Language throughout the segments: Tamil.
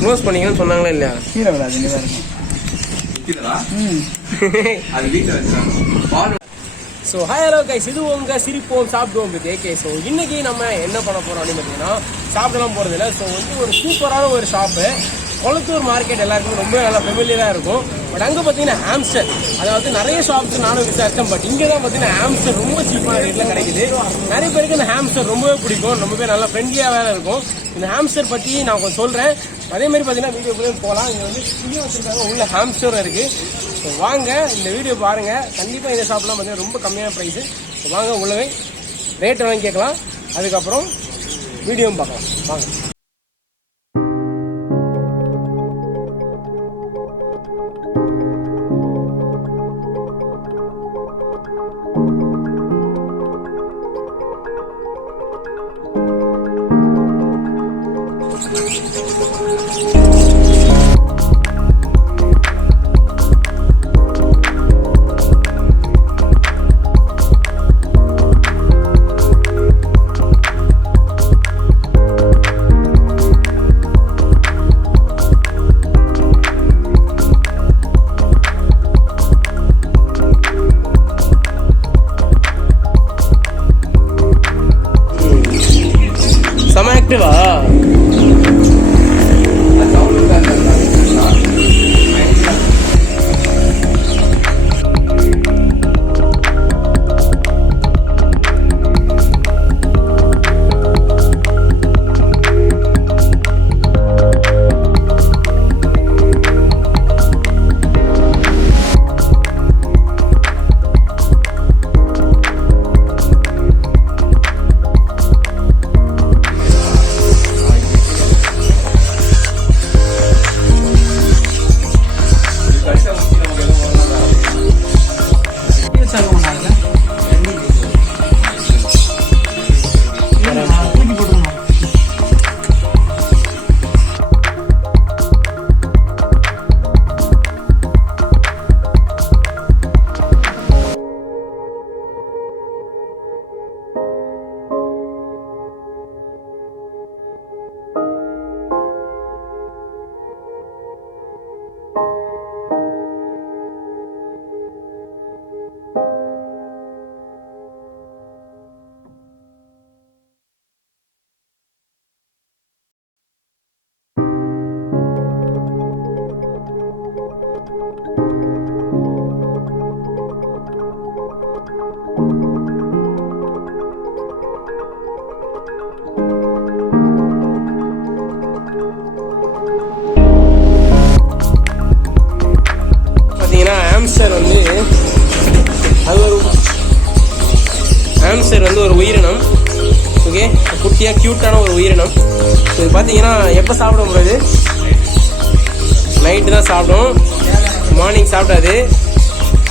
க்ளோஸ் பண்ணிங்கன்னு சொன்னாங்களா இல்லையா? கீழே விடாது, இங்கே தான் இருக்கும். ஸோ ஹலோ கைஸ், இது உங்கள் சிரிப்போம் சாப்பிடுவோம் வித் ஏகே. ஸோ இன்றைக்கி நம்ம என்ன பண்ண போகிறோம் அப்படின்னு பார்த்தீங்கன்னா, சாப்பிடலாம் போகிறதில்ல. ஸோ ஒரு சூப்பரான ஒரு ஷாப்பு, கொளத்தூர் மார்க்கெட் எல்லாருக்குமே ரொம்ப நல்லா ஃபெமிலியராக இருக்கும். பட் அங்கே பார்த்தீங்கன்னா ஹாம்ஸ்டர், அதாவது நிறைய ஷாப்ஸ் நானும் விசாரித்தேன். பட் இங்கே தான் பார்த்தீங்கன்னா ஹாம்ஸ்டர் ரொம்ப சீப்பான ரேட்டில் கிடைக்குது. நிறைய பேருக்கு இந்த ஹாம்ஸ்டர் ரொம்பவே பிடிக்கும், ரொம்பவே நல்லா ஃப்ரெண்ட்லியாக வேலை இருக்கும். இந்த ஹாம்ஸ்டர் பற்றி நான் கொஞ்சம் சொல்கிறேன். அதே மாதிரி பார்த்தீங்கன்னா வீடியோக்குள்ளே போகலாம். இங்கே வந்து புளியும் வச்சுருக்காங்க, உள்ள ஹாம்ஸ்டரும் இருக்குது. ஸோ வாங்க இந்த வீடியோ பாருங்கள். கண்டிப்பாக இந்த ஷாப்லாம் பார்த்தீங்கன்னா ரொம்ப கம்மியான ப்ரைஸு. ஸோ வாங்க உள்ளவே ரேட் எல்லாம் கேட்கலாம், அதுக்கப்புறம் வீடியோவும் பார்க்கலாம். வாங்க. செம ஆக்டிவா? ஹாம்ஸ்டர் வந்து ஒரு உயிரினம். ஓகே, குட்டியாக க்யூட்டான ஒரு உயிரினம். இது பார்த்தீங்கன்னா எப்போ சாப்பிட முடியாது, நைட்டு தான் சாப்பிடும், மார்னிங் சாப்பிடாது.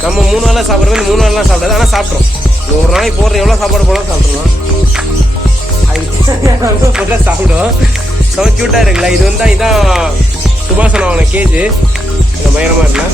நம்ம 3 வேளை சாப்பிட்றது 3 வேளைலாம் சாப்பிடாது, ஆனால் சாப்பிட்றோம். ஒரு நாளைக்கு போடுற எவ்வளோ சாப்பாடு போடலாம் சாப்பிட்றோம், அது சாப்பிடும். ரொம்ப க்யூட்டாக இருக்குல்ல. இது வந்து இதான் சுபாஷன் அவன கேஜு, பயங்கரமாக இருக்குல்ல.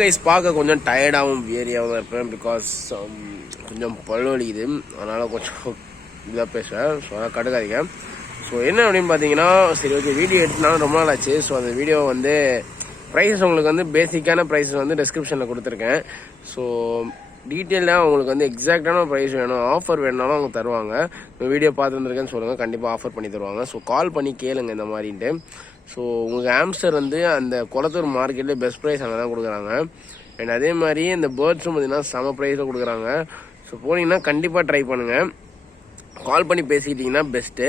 கைஸ் பார்க்க கொஞ்சம் டயர்டாகவும் வேரியாகவும் இருப்பேன். பிகாஸ் கொஞ்சம் பல்வலிக்குது, அதனால் கொஞ்சம் இதாக பேசுவேன். ஸோ அதான் கடுக்காதீங்க. ஸோ என்ன அப்படின்னு பார்த்தீங்கன்னா, சரி ஓகே வீடியோ எடுத்துனாலும் ரொம்ப நாள் ஆச்சு. ஸோ அந்த வீடியோ வந்து ப்ரைஸஸ் உங்களுக்கு வந்து பேசிக்கான ப்ரைஸஸ் வந்து டிஸ்கிரிப்ஷனில் கொடுத்துருக்கேன். ஸோ டீட்டெயிலாக உங்களுக்கு வந்து எக்ஸாக்டான ப்ரைஸ் வேணும், ஆஃபர் வேணுனாலும் அவங்க தருவாங்க. வீடியோ பார்த்துருந்துருக்கேன்னு சொல்லுங்கள், கண்டிப்பாக ஆஃபர் பண்ணி தருவாங்க. ஸோ கால் பண்ணி கேளுங்க இந்த மாதிரின்ட்டு. ஸோ உங்களுக்கு ஹாம்ஸ்டர் வந்து அந்த கொளத்தூர் மார்க்கெட்டில் பெஸ்ட் ப்ரைஸ் அங்கே தான் கொடுக்குறாங்க. அண்ட் அதே மாதிரி இந்த பேர்ட்ஸும் பார்த்தீங்கன்னா செம ப்ரைஸில் கொடுக்குறாங்க. ஸோ போனீங்கன்னா கண்டிப்பாக ட்ரை பண்ணுங்கள். கால் பண்ணி பேசிக்கிட்டிங்கன்னா பெஸ்ட்டு.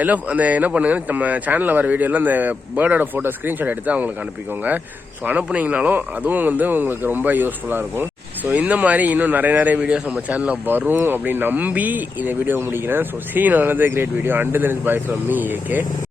இல்லை அந்த என்ன பண்ணுங்க, நம்ம சேனலில் வர வீடியோவில் அந்த பேர்டோட ஃபோட்டோ ஸ்க்ரீன்ஷாட் எடுத்து அவங்களுக்கு அனுப்பிக்கோங்க. ஸோ அனுப்புனீங்கனாலும் அதுவும் வந்து உங்களுக்கு ரொம்ப யூஸ்ஃபுல்லாக இருக்கும். ஸோ இந்த மாதிரி இன்னும் நிறைய வீடியோஸ் நம்ம சேனலில் வரும் அப்படின்னு நம்பி இந்த வீடியோ முடிக்கிறேன். So see you in another great video. Until then, bye from me, AK.